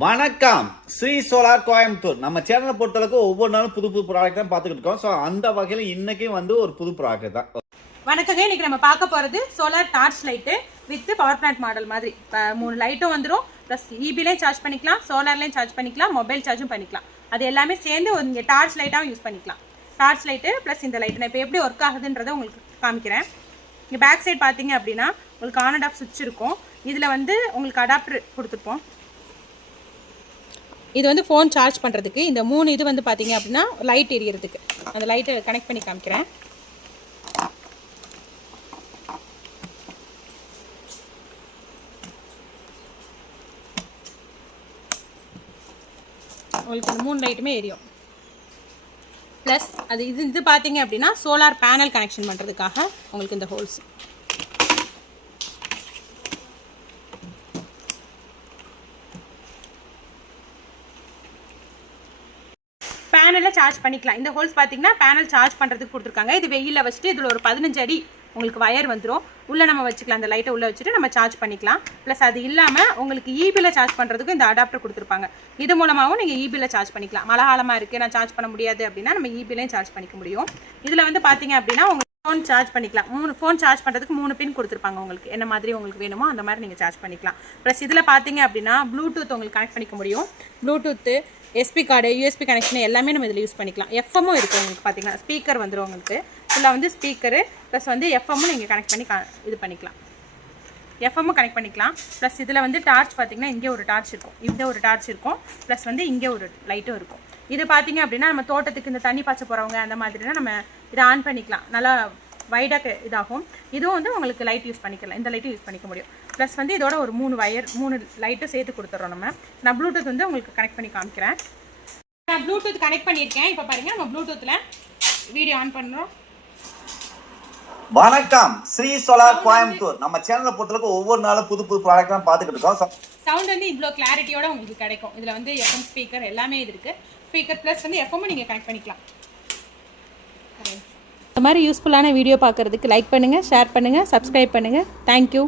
வணக்கம் ஸ்ரீ சோலார் கோயம்புத்தூர். நம்ம சேனலை பொறுத்தளவுக்கு ஒவ்வொரு நாளும் புது புது ப்ராடக்ட் தான் பார்த்துக்கிட்டு இருக்கோம். ஸோ அந்த வகையில் இன்னைக்கும் வந்து ஒரு புது ப்ராடக்ட் தான். வணக்கங்க. இன்னைக்கு நம்ம பார்க்க போகிறது solar torch light with power plant model மாதிரி. இப்போ 3 லைட்டும் வந்துடும். ப்ளஸ் இபிலையும் சார்ஜ் பண்ணிக்கலாம், சோலார்லையும் சார்ஜ் பண்ணிக்கலாம், மொபைல் சார்ஜும் பண்ணிக்கலாம். அது எல்லாமே சேர்ந்து நீங்கள் டார்ச் லைட்டாகவும் யூஸ் பண்ணிக்கலாம். டார்ச் லைட்டு ப்ளஸ் இந்த லைட்டு நான் இப்போ எப்படி ஒர்க் ஆகுதுன்றதை உங்களுக்கு காமிக்கிறேன். இங்கே பேக் சைட் பார்த்தீங்க அப்படின்னா உங்களுக்கு ஆன் அண்ட் ஆஃப் சுவிட்ச் இருக்கும். இதில் வந்து உங்களுக்கு அடாப்டர் கொடுத்துருப்போம். இது வந்து ஃபோன் சார்ஜ் பண்ணுறதுக்கு. இந்த 3 இது வந்து பார்த்தீங்க அப்படின்னா லைட் எரியறதுக்கு. அந்த லைட்டை கனெக்ட் பண்ணி காமிக்கிறேன். உங்களுக்கு இந்த 3 லைட்டுமே எரியும். ப்ளஸ் அது இது பார்த்தீங்க அப்படின்னா சோலார் பேனல் கனெக்ஷன் பண்ணுறதுக்காக உங்களுக்கு இந்த ஹோல்ஸ். பேனலில் சார்ஜ் பண்ணிக்கலாம். இந்த ஹோல்ஸ் பார்த்தீங்கன்னா பேனல் சார்ஜ் பண்ணுறதுக்கு கொடுத்துருக்காங்க. இது வெயிலில் வச்சுட்டு இதில் ஒரு 15 அடி உங்களுக்கு வயர் வந்துடும். உள்ளே நம்ம வச்சுக்கலாம். அந்த லைட்டை உள்ளே வச்சுட்டு நம்ம சார்ஜ் பண்ணிக்கலாம். ப்ளஸ் அது இல்லாமல் உங்களுக்கு இபியில் சார்ஜ் பண்ணுறதுக்கு இந்த அடாப்டர் கொடுத்துருப்பாங்க. இது மூலமாகவும் நீங்கள் இபியில் சார்ஜ் பண்ணிக்கலாம். மழை காலமாக இருக்குது, நான் சார்ஜ் பண்ண முடியாது அப்படின்னா நம்ம இபிலையும் சார்ஜ் பண்ணிக்க முடியும். இதில் வந்து பார்த்தீங்க அப்படின்னா உங்களுக்கு ஃபோன் சார்ஜ் பண்ணிக்கலாம். 3 ஃபோன் சார்ஜ் பண்ணுறதுக்கு 3 பின் கொடுத்துருப்பாங்க. உங்களுக்கு என்ன மாதிரி உங்களுக்கு வேணுமோ அந்த மாதிரி நீங்கள் சார்ஜ் பண்ணிக்கலாம். ப்ளஸ் இதில் பார்த்தீங்க அப்படின்னா ப்ளூடூத் உங்களுக்கு கனெக்ட் பண்ணிக்க முடியும். Bluetooth, SP card, USB connection எல்லாமே நம்ம இதில் யூஸ் பண்ணிக்கலாம். எஃப்எம்மும் இருக்குது உங்களுக்கு. பார்த்தீங்கன்னா ஸ்பீக்கர் வந்துடும் உங்களுக்கு. ஃபுல்லாக வந்து ஸ்பீக்கரு ப்ளஸ் வந்து எஃப்எம்மும் நீங்கள் கனெக்ட் பண்ணி இது பண்ணிக்கலாம். எஃப்எம்மும் கனெக்ட் பண்ணிக்கலாம். ப்ளஸ் இதில் வந்து டார்ச் பார்த்தீங்கன்னா இங்கே ஒரு டார்ச் இருக்கும், இங்கே ஒரு டார்ச் இருக்கும், ப்ளஸ் வந்து இங்கே ஒரு லைட்டும் இருக்கும். இது பார்த்தீங்க அப்படின்னா நம்ம தோட்டத்துக்கு இந்த தண்ணி பாய்ச்ச போகிறவங்க அந்த மாதிரினா நம்ம இதை ஆன் பண்ணிக்கலாம். நல்லா வைடாக இதாகும். இதுவும் வந்து உங்களுக்கு லைட் யூஸ் பண்ணிக்கலாம். இந்த லைட்டும் யூஸ் பண்ணிக்க முடியும். ப்ளஸ் வந்து இதோட ஒரு 3 லைட்டும் சேர்த்து கொடுத்துட்றோம் நம்ம. நான் ப்ளூடூத் வந்து உங்களுக்கு கனெக்ட் பண்ணி காமிக்கிறேன். நான் ப்ளூடூத் கனெக்ட் பண்ணியிருக்கேன். இப்போ பாருங்கள், நம்ம ப்ளூடூத்தில் வீடியோ ஆன் பண்ணுறோம். வணக்கம் ஸ்ரீ சோலார் கோயம்புத்தூர். நம்ம சேனலை பொறுத்தளவுக்கு ஒவ்வொரு நாளும் புது புது ப்ராடக்ட் தான் பார்த்துக்கிட்டு இருக்கோம். சவுண்ட் வந்து இவ்வளோ கிளாரிட்டியோட உங்களுக்கு கிடைக்கும். இதில் வந்து எஃப்எம் ஸ்பீக்கர் எல்லாமே இது இருக்குது. ஸ்பீக்கர் ப்ளஸ் வந்து எஃப்எம்மும் நீங்கள் கனெக்ட் பண்ணிக்கலாம். இந்த மாதிரி யூஸ்ஃபுல்லான வீடியோ பார்க்குறதுக்கு லைக் பண்ணுங்கள், ஷேர் பண்ணுங்கள், சப்ஸ்கிரைப் பண்ணுங்கள். தேங்க்யூ.